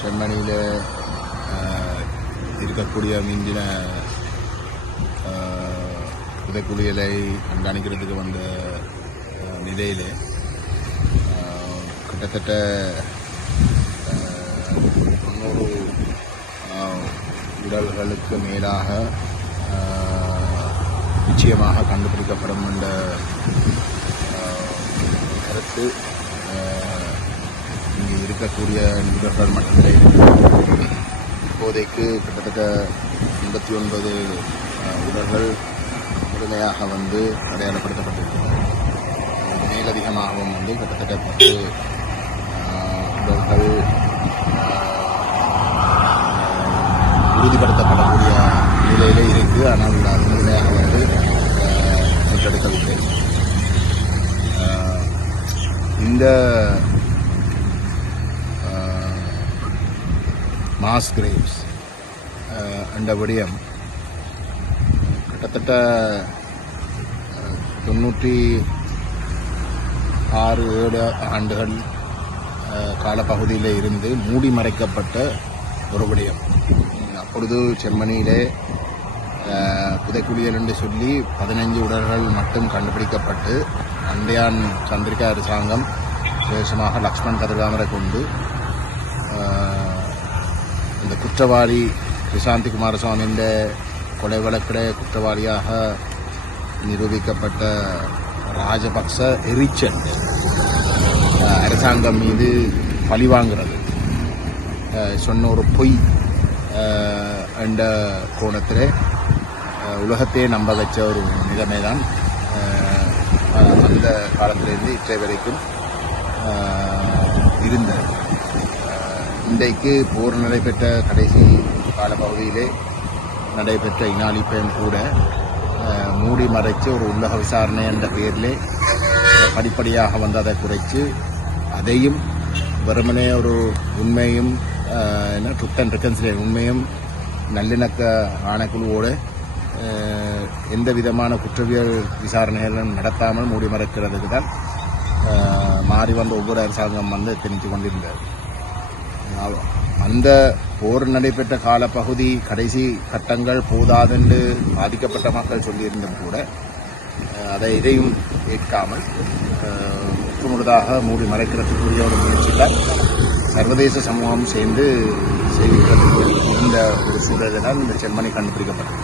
செம்மணியில் இருக்கக்கூடிய மிந்தின புதைக்குழியலை கண்காணிக்கிறதுக்கு வந்த நிலையிலே கிட்டத்தட்ட 90 உடல்களுக்கு மேலாக நிச்சயமாக கண்டுபிடிக்கப்படும் என்ற கருத்து இங்கே இருக்கக்கூடிய நிபுணர்கள் மட்டுமே இருக்கு. இப்போதைக்கு கிட்டத்தட்ட 89 உடல்கள் முழுமையாக அடையாளப்படுத்தப்பட்டிருக்கிறது. மேலதிகமாகவும் கிட்டத்தட்ட 10 உடல்கள் உறுதிப்படுத்தப்படக்கூடிய நிலையிலே இருக்கு. ஆனால் அது முழுமையாக மீட்டெடுக்கவில்லை. இந்த மாஸ் கிரேவ்ஸ் என்ற விடயம் கிட்டத்தட்ட 96-7 ஆண்டுகள் காலப்பகுதியில் இருந்து மூடி மறைக்கப்பட்ட ஒரு விடயம். அப்பொழுது செம்மணியிலே புதைக்குழியல் என்று சொல்லி 15 உடல்கள் மட்டும் கண்டுபிடிக்கப்பட்டு அண்டையான் சந்திரிகா அரசாங்கம் விசேஷமாக லக்ஷ்மண் கதிர்காமரை கொண்டு இந்த குற்றவாளி கிருஷாந்தி குமாரசுவாமியின் கொலை வழக்கிட குற்றவாளியாக நிரூபிக்கப்பட்ட ராஜபக்ச எரிச்சல் அரசாங்கம் மீது பழிவாங்கிறது சொன்ன ஒரு பொய் என்ற கோணத்தில் உலகத்தையே நம்ப வச்ச ஒரு நிலைமை தான் அந்த காலத்திலிருந்து இன்றைய வரைக்கும் இருந்தது. இன்றைக்கு போர் நடைபெற்ற கடைசி காலப்பகுதியிலே நடைபெற்ற இனாளிப்பையும் கூட மூடி மறைச்சு ஒரு உள்ளக விசாரணை என்ற பெயரிலே படிப்படியாக அதை குறைத்து அதையும் வெறுமனே ஒரு உண்மையும் ட்ரூத் அண்ட் ரெக்கன்சிலியேஷன் உண்மையும் நல்லிணக்க ஆணைக்குழுவோடு எந்த விதமான குற்றவியல் விசாரணைகளும் நடத்தாமல் மூடி மறைக்கிறதுக்கு தான் மாறி வந்த ஒவ்வொரு அரசாங்கம் தெரிஞ்சு கொண்டிருந்தது. அந்த போர் நடைபெற்ற காலப்பகுதி கடைசி கட்டங்கள் போதாதென்று பாதிக்கப்பட்ட மக்கள் சொல்லியிருந்தும் கூட அதை இதையும் ஏற்காமல் முற்றுமுழுதாக மூடி மறைக்கிறதுக்குரிய ஒரு முயற்சியில் சர்வதேச சமூகம் சேர்ந்து செய்திருக்கிறதுக்கு இந்த ஒரு சூழலினால் இந்த செம்மணி கண்டுபிடிக்கப்பட்டது.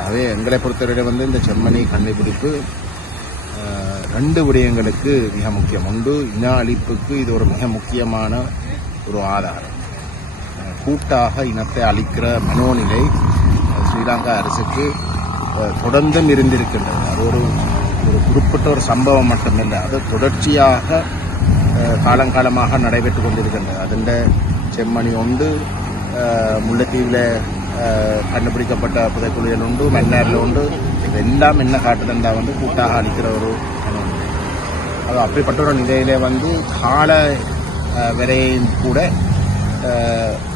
ஆகவே எங்களை பொறுத்தவரை இந்த செம்மணி கண்டுபிடிப்பு 2 விடயங்களுக்கு மிக முக்கியம். ஒன்று, இன அழிப்புக்கு இது ஒரு மிக முக்கியமான ஒரு ஆதாரம். கூட்டாக இனத்தை அழிக்கிற மனோநிலை ஸ்ரீலங்கா அரசுக்கு தொடர்ந்தும் இருந்திருக்கின்றது. அது ஒரு குறிப்பிட்ட ஒரு சம்பவம் மட்டுமில்லை, அது தொடர்ச்சியாக காலங்காலமாக நடைபெற்று கொண்டிருக்கின்றது. அதில் செம்மணி உண்டு, முல்லைத்தீவில் கண்டுபிடிக்கப்பட்ட புதைக்குழியல் உண்டு, மன்னாரில் உண்டு. இதெல்லாம் என்ன காட்டுதுண்டா கூட்டாக அழிக்கிற ஒரு மனோநிலை. அது அப்படிப்பட்ட ஒரு நிலையிலே கால வரையும் கூட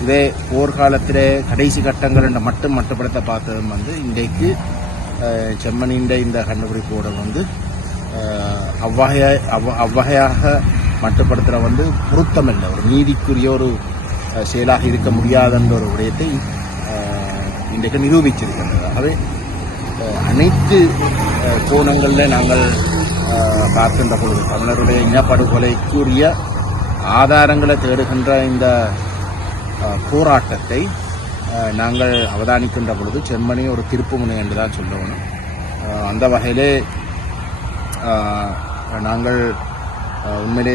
இதே போர்க்காலத்திலே கடைசி கட்டங்கள் மட்டும் மட்டுப்படுத்த பார்த்ததும் இன்றைக்கு செம்மணியின் இந்த கண்டுபிடிப்போடு அவ்வகையாக மட்டுப்படுத்துகிற பொருத்தமில்லை, ஒரு நீதிக்குரிய ஒரு செயலாக இருக்க முடியாதென்ற ஒரு விடயத்தை இன்றைக்கு நிரூபிச்சிருக்கின்றது. ஆகவே அனைத்து கோணங்களில் நாங்கள் பார்க்கின்ற பொழுது தமிழருடைய இனப்படுகொலைக்குரிய ஆதாரங்களை தேடுகின்ற இந்த போராட்டத்தை நாங்கள் அவதானிக்கின்ற பொழுது செம்மணி ஒரு திருப்புமுனை என்று தான் சொல்லணும். அந்த வகையிலே நாங்கள் உண்மையிலே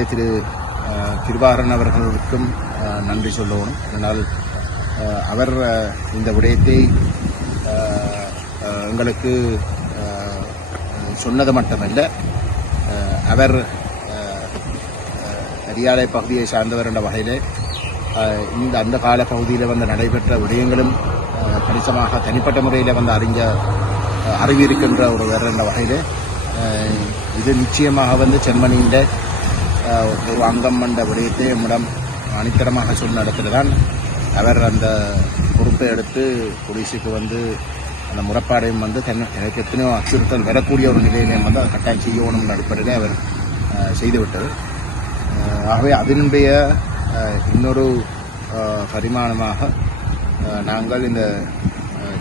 கிருபாகரன் அவர்களுக்கும் நன்றி சொல்லணும். அதனால் அவர் இந்த விடயத்தை எங்களுக்கு சொன்னது மட்டுமல்ல, அவர் அரியாலை பகுதியை சார்ந்தவர் என்ற வகையில் அந்த கால பகுதியில் நடைபெற்ற விடயங்களும் கணிசமாக தனிப்பட்ட முறையில் அறிவிருக்கின்ற ஒரு வேறு என்ற வகையில் இது நிச்சயமாக செம்மணியின் ஒரு அங்கம் என்ற விடயத்தை நம்மிடம் அணித்தரமாக சொன்ன இடத்துல தான் அவர் அந்த பொறுப்பை எடுத்து போலீஸுக்கு அந்த முறைப்பாடையும் எனக்கு எத்தனையோ அச்சுறுத்தல் வரக்கூடிய ஒரு நிலையிலையும் அதை கட்டாயம் செய்யணும்னு அடிப்படையில் அவர் செய்துவிட்டது. ஆகவே அதனுடைய இன்னொரு பரிமாணமாக நாங்கள் இந்த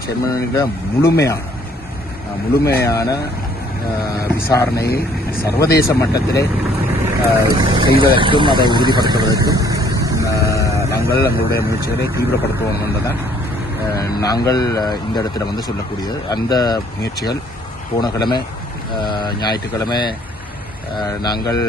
செம்மணியில் முழுமையான விசாரணையை சர்வதேச மட்டத்திலே செய்வதற்கும் அதை உறுதிப்படுத்துவதற்கும் நாங்கள் எங்களுடைய முயற்சிகளை தீவிரப்படுத்துவோம் என்றுதான் நாங்கள் இந்த இடத்துல வந்து சொல்லக்கூடியது. அந்த முயற்சிகள் போன கிழமை ஞாயிற்றுக்கிழமை நாங்கள்